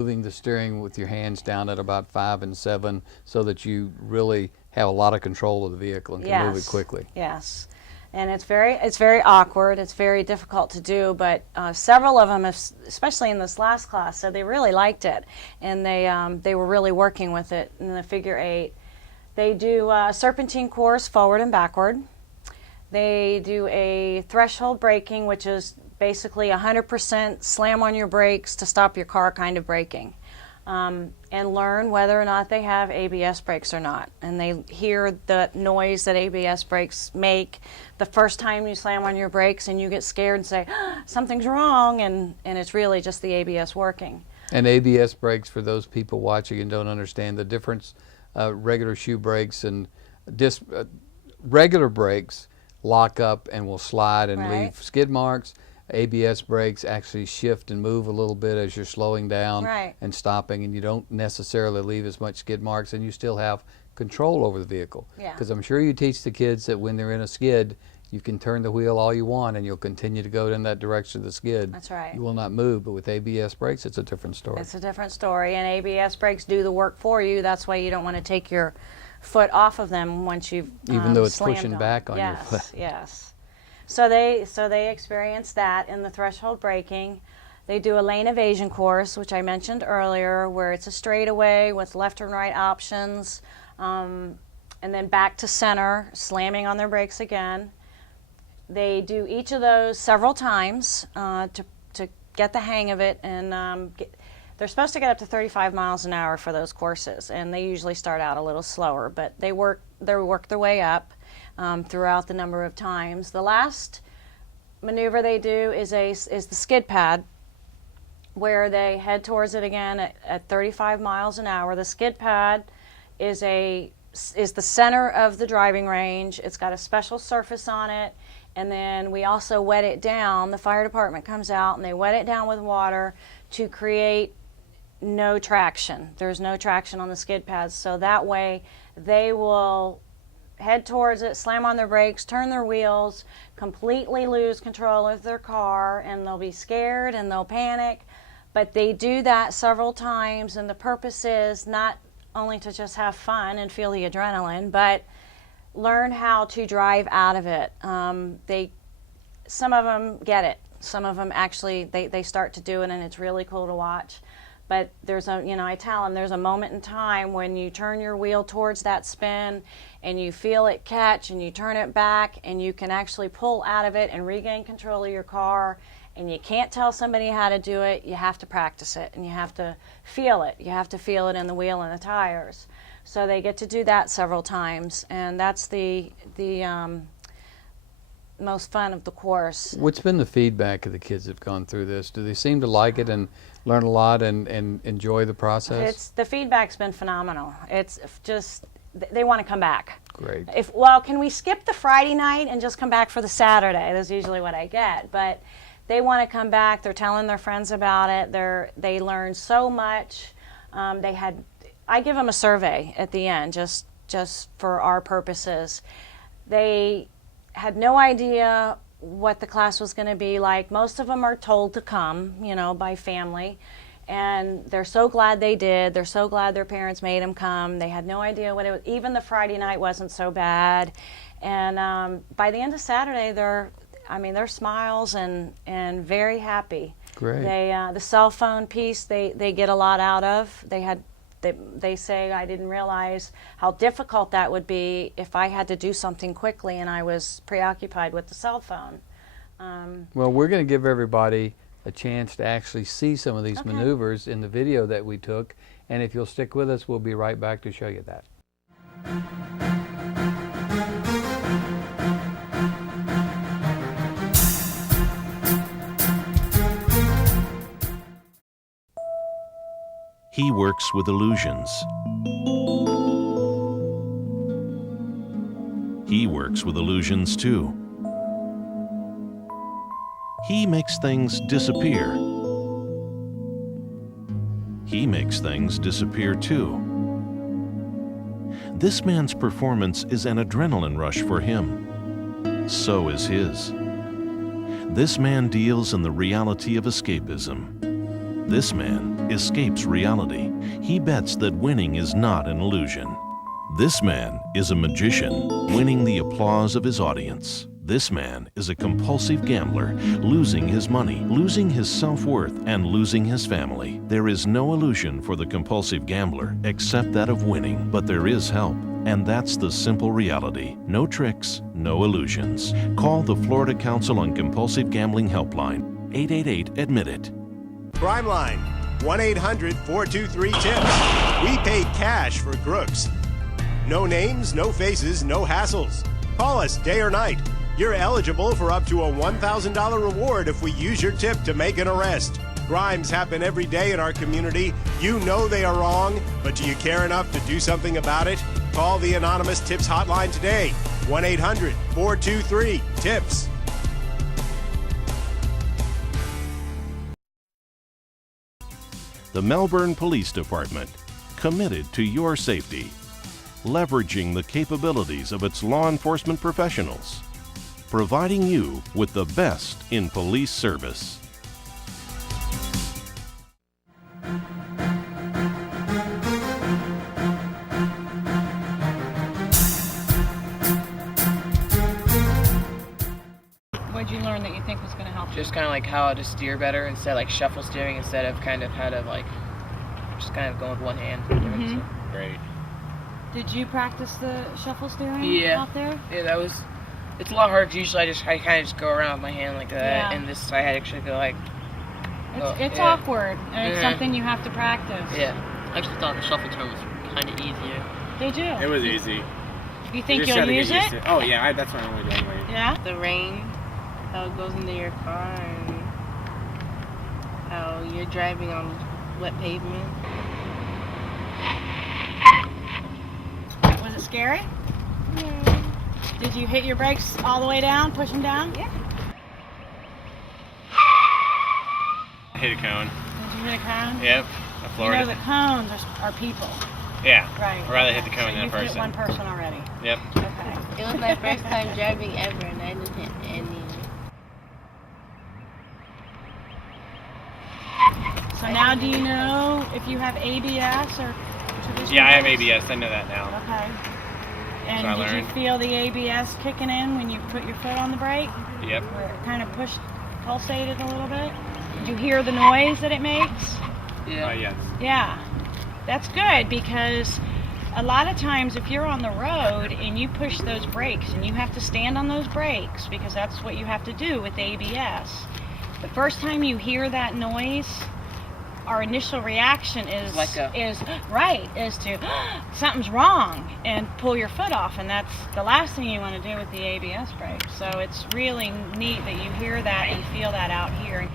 moving the steering with your hands down at about 5 and 7 so that you really have a lot of control of the vehicle and can move it quickly. Yes. And it's very awkward. It's very difficult to do, but several of them, especially in this last class, said they really liked it, and they were really working with it in the figure 8. They do a serpentine course forward and backward. They do a threshold braking, which is basically 100% slam on your brakes to stop your car kind of braking, and learn whether or not they have ABS brakes or not. And they hear the noise that ABS brakes make the first time you slam on your brakes, and you get scared and say, something's wrong, and it's really just the ABS working. And ABS brakes, for those people watching and don't understand the difference, regular shoe brakes and regular brakes lock up and will slide and leave skid marks. ABS brakes actually shift and move a little bit as you're slowing down and stopping, and you don't necessarily leave as much skid marks, and you still have control over the vehicle. Because I'm sure you teach the kids that when they're in a skid, you can turn the wheel all you want and you'll continue to go in that direction of the skid. That's right. You will not move, but with ABS brakes, it's a different story. It's a different story, and ABS brakes do the work for you. That's why you don't want to take your foot off of them once you've even though it's slammed pushing back on your foot. Yes. So they experience that in the threshold braking. They do a lane evasion course, which I mentioned earlier, where it's a straightaway with left and right options, and then back to center, slamming on their brakes again. They do each of those several times to get the hang of it, and they're supposed to get up to 35 miles an hour for those courses, and they usually start out a little slower, but they work their way up throughout the number of times. The last maneuver they do is the skid pad, where they head towards it again at 35 miles an hour. The skid pad is the center of the driving range. It's got a special surface on it, and then we also wet it down. The fire department comes out and they wet it down with water to create no traction. There's no traction on the skid pads, so that way they will head towards it, slam on their brakes, turn their wheels, completely lose control of their car, and they'll be scared and they'll panic. But they do that several times, and the purpose is not only to just have fun and feel the adrenaline, but learn how to drive out of it. Some of them get it. Some of them actually, they start to do it, and it's really cool to watch. But I tell them there's a moment in time when you turn your wheel towards that spin and you feel it catch and you turn it back and you can actually pull out of it and regain control of your car. And you can't tell somebody how to do it. You have to practice it, and you have to feel it. You have to feel it in the wheel and the tires. So they get to do that several times, and that's the most fun of the course. What's been the feedback of the kids that have gone through this? Do they seem to like it and learn a lot and enjoy the process? The feedback's been phenomenal. It's just, they want to come back. Great. Can we skip the Friday night and just come back for the Saturday? That's usually what I get. But they want to come back. They're telling their friends about it. They learn so much. I give them a survey at the end, just for our purposes. They had no idea what the class was going to be like. Most of them are told to come, by family, and they're so glad they did. They're so glad their parents made them come. They had no idea what it was. Even the Friday night wasn't so bad, and by the end of Saturday, they're smiles and very happy. Great. The cell phone piece they get a lot out of. They say, I didn't realize how difficult that would be if I had to do something quickly and I was preoccupied with the cell phone. Well, we're going to give everybody a chance to actually see some of these maneuvers in the video that we took, and if you'll stick with us, we'll be right back to show you that. He works with illusions. He works with illusions too. He makes things disappear. He makes things disappear too. This man's performance is an adrenaline rush for him. So is his. This man deals in the reality of escapism. This man escapes reality. He bets that winning is not an illusion. This man is a magician, winning the applause of his audience. This man is a compulsive gambler, losing his money, losing his self-worth, and losing his family. There is no illusion for the compulsive gambler except that of winning, but there is help. And that's the simple reality. No tricks, no illusions. Call the Florida Council on Compulsive Gambling helpline, 888-ADMIT-IT. Crime Line, 1-800-423-TIPS. We pay cash for crooks. No names, no faces, no hassles. Call us day or night. You're eligible for up to a $1,000 reward if we use your tip to make an arrest. Crimes happen every day in our community. You know they are wrong, but do you care enough to do something about it? Call the Anonymous Tips Hotline today, 1-800-423-TIPS. The Melbourne Police Department, committed to your safety, leveraging the capabilities of its law enforcement professionals, providing you with the best in police service. What'd you learn that you think was going to help you? Just kind of like how to steer better instead of like shuffle steering instead of kind of how to like just kind of go with one hand. Mhm. So, great. Did you practice the shuffle steering out there? Yeah, that was. It's a lot harder 'cause usually I kind of just go around with my hand like that, Yeah. and this I had to actually go like. It's yeah. awkward, and it's Mhm. something you have to practice. Yeah. I actually thought the shuffle turn was kind of easier. Did you? It was easy. You think just you'll gotta get use used it? to Oh yeah, that's what I normally do anyway. Yeah? The rain, how it goes into your car, and how you're driving on wet pavement. Was it scary? Did you hit your brakes all the way down, push them down? Yeah. I hit a cone. Did you hit a cone? Yep. You Florida. know that cones are people. Yeah. Right. I'd rather hit the cone so than a you've hit person. one person already. Yep. Okay. It was my first time driving ever, and I didn't hit any. So now do you know if you have ABS or traditional Yeah, I have brakes? ABS. I know that now. Okay. And So I did you learned. feel the ABS kicking in when you put your foot on the brake? Yep. Where it kind of pulsated a little bit? Did you hear the noise that it makes? Yeah. Yes. Yeah. That's good because a lot of times if you're on the road and you push those brakes and you have to stand on those brakes because that's what you have to do with ABS. The first time you hear that noise, our initial reaction is Let go. is to something's wrong and pull your foot off, and that's the last thing you want to do with the ABS brake. So it's really neat that you hear that and feel that out here.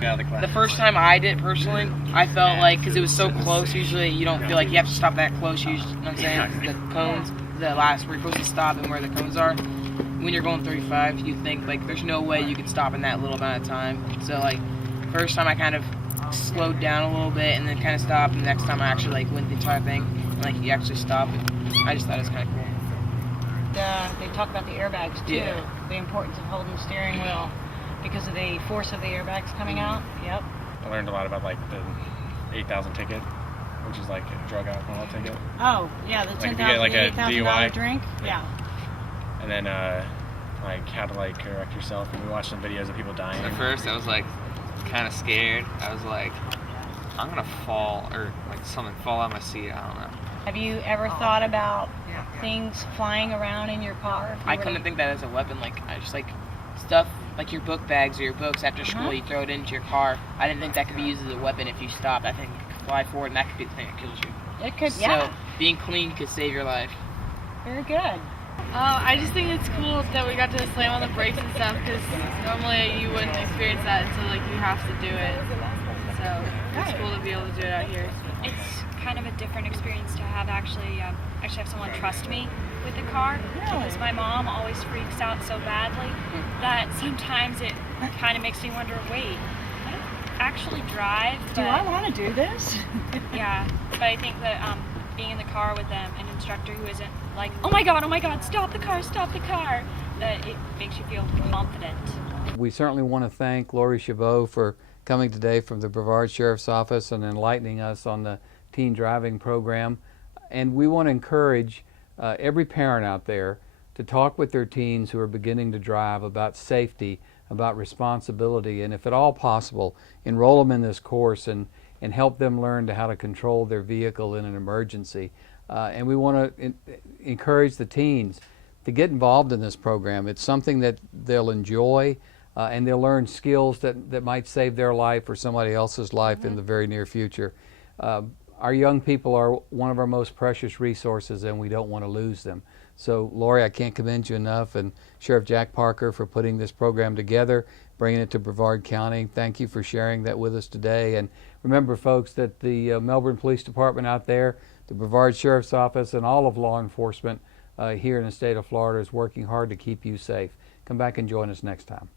Get out of the class. The first time I did it personally, I felt like because it was so close. Usually you don't feel like you have to stop that close. You know what I'm saying? 'Cause the cones, the last where you're supposed to stop and where the cones are. When you're going 35, you think like there's no way you could stop in that little amount of time. So like, first time I kind of slowed down a little bit and then kind of stopped. And the next time I actually like went the entire thing and like you actually stop. I just thought it was kind of cool. They talk about the airbags too. Yeah. The importance of holding the steering wheel because of the force of the airbags coming out. Yep. I learned a lot about like the 8,000 ticket, which is like a drug alcohol ticket, Oh yeah, the Like, if $10,000, you get, like, a $8,000 DUI. drink. Yeah. and then like how to like correct yourself. And we watched some videos of people dying. At first, I was like kind of scared. I was like, I'm gonna fall or like something fall out of my seat. I don't know. Have you ever thought about things flying around in your car? If you I were to- couldn't think that as a weapon. Like I just like stuff like your book bags or your books after school. You throw it into your car. I didn't think that could be used as a weapon if you stopped. I think it could fly forward and that could be the thing that kills you. It could. So Yeah. being clean could save your life. Very good. I just think it's cool that we got to slam on the brakes and stuff because normally you wouldn't experience that until like you have to do it. So it's cool to be able to do it out here. It's kind of a different experience to have actually have someone trust me with the car because my mom always freaks out so badly that sometimes it kind of makes me wonder, wait, I don't actually drive, Do but I want to do this? yeah, but I think that being in the car with them, an instructor who isn't like, oh my god, stop the car, that it makes you feel confident. We certainly want to thank Lori Chabot for coming today from the Brevard Sheriff's Office and enlightening us on the teen driving program. And we want to encourage every parent out there to talk with their teens who are beginning to drive about safety, about responsibility, and if at all possible, enroll them in this course and help them learn how to control their vehicle in an emergency. And we want to encourage the teens to get involved in this program. It's something that they'll enjoy, and they'll learn skills that might save their life or somebody else's life in the very near future. Our young people are one of our most precious resources, and we don't want to lose them. So, Lori, I can't commend you enough, and Sheriff Jack Parker for putting this program together, bringing it to Brevard County. Thank you for sharing that with us today. And remember, folks, that the Melbourne Police Department out there, the Brevard Sheriff's Office, and all of law enforcement here in the state of Florida is working hard to keep you safe. Come back and join us next time.